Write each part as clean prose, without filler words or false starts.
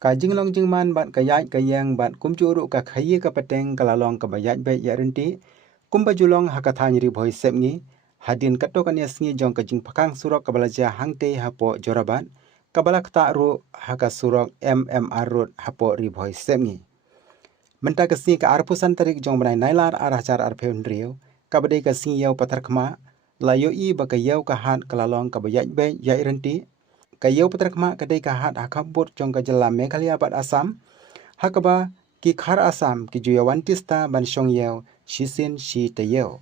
Kajing long jing man bat Iaid kayang bat kumjuru ka Khaii ka Pateng kalalong ka Iaid Beit ya renti kumba julong hakatha nyeri Bhoi Sepngi hadin kato kan yasngi jong kajing pakang surok kabalaja hangte hapo jorabat kabala kta ru haka surok MMR road hapo ri Bhoi Sepngi menta kasni ka arpusan tarik jong banai nailar arachar arpeun riu kabade kasni yau patar khma layo I bakayau ka hat kalalong ka Iaid Beit ya renti kayau patar khma kadai ka hat hakabut jong ka jela Meghalaya bat Assam hakaba ki khar Assam ki juyawan tista ban shong yau shisin shi tayau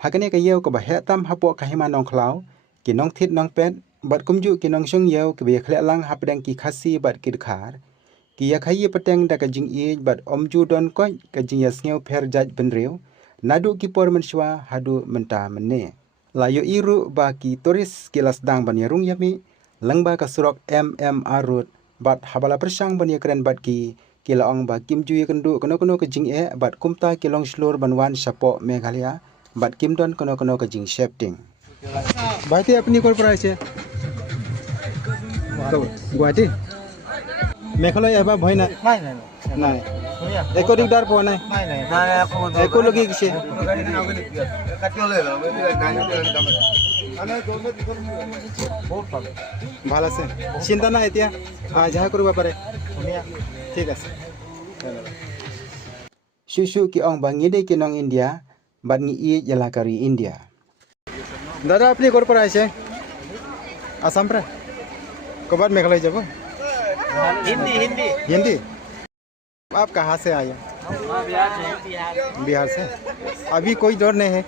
hakane kayau ka bahetam hapo kahima nong khlau ki nong thit nong pet bat kumju ki nong shong yau ki be khlelang hapdang ki khasi bat ki khar ki ya Khaii Pateng da ka jing Iaid bat omju don ko ka jing yasngeu pher jaj benriu nadu ki por menshwa hadu menta menne layo iru ba ki toris kilas dang ban yarung yami langba ka surok MMR road bat habala persang ban yakren bat ki kilaong ba kimju yakendu kono-kono ka jing bat kumta kilong shlur banwan sapo Meghalaya bat kimdon kono-kono ka jing shifting बातें अपनी कोल प्राइस है गुवाहाटी मेघालय एबा भय ना नहीं एको दिगदार पो नहीं एको लगी किसे ভালো আছে চিন্তা নাই এতিয়া যাহা কৰিব পাৰে ঠিক আছে Susu ki ong bangide ki nong India bangi Iaid jalakari India दादा अपनी कोर पर आए छे असम पर कब मेघालय जब हिंदी हिंदी हिंदी आप कहाँ से आए बिहार से अभी कोई डर नहीं है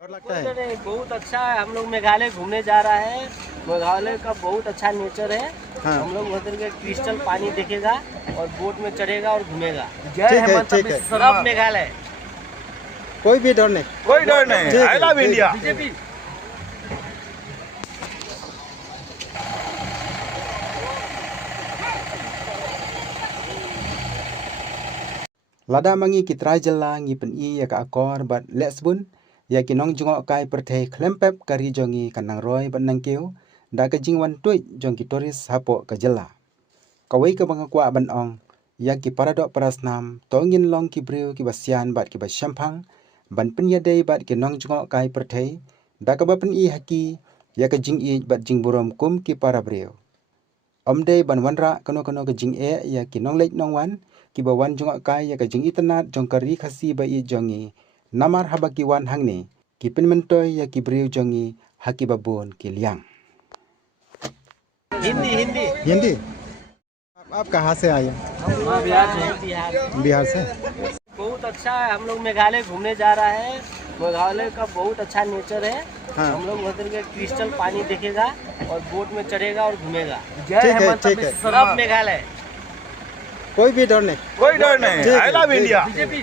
डर लगता है बहुत अच्छा है हम लोग मेघालय घूमने जा रहा है मेघालय का बहुत अच्छा नेचर है हम लोग उधर के क्रिस्टल पानी देखेगा और बोट में चढ़ेगा और घूमेगा ठीक है सब मेघालय कोई भी डर नहीं I love India BJP Lada mangi kitrai jela ngi pen I ya ka akor bat lesbun ya ki nong jongok kai perthei klempep kari jongi kanang roy ban nang keu da ka jingwan tuj jong ki toris hapo ka jela kawai ka bang kwa ban ong ya ki paradok parasnam tongin long ki breu ki basian bat ki basyampang ban pen ya dei bat ki nong jongok kai perthei da ka ba pen I haki ya ka jing Iaid bat jing burom kum ki para breu omdei ban wanra kono-kono ka jing ya ki nong lek nong wan ki bawan jongak kai ya ka jing itanat jong kari khasi ba I jongi namar habaki wan hangni ki pinmentoy ya ki breu jongi haki babon ki liang Hindi Hindi Hindi आप कहाँ से आए बिहार से बहुत अच्छा है हम लोग मेघालय घूमने जा रहा है मेघालय का बहुत अच्छा नेचर है हम लोग उधर के क्रिस्टल पानी देखेगा और बोट में चढ़ेगा और घूमेगा ठीक है सब मेघालय कोई भी डर नहीं आई लव इंडिया बीजेपी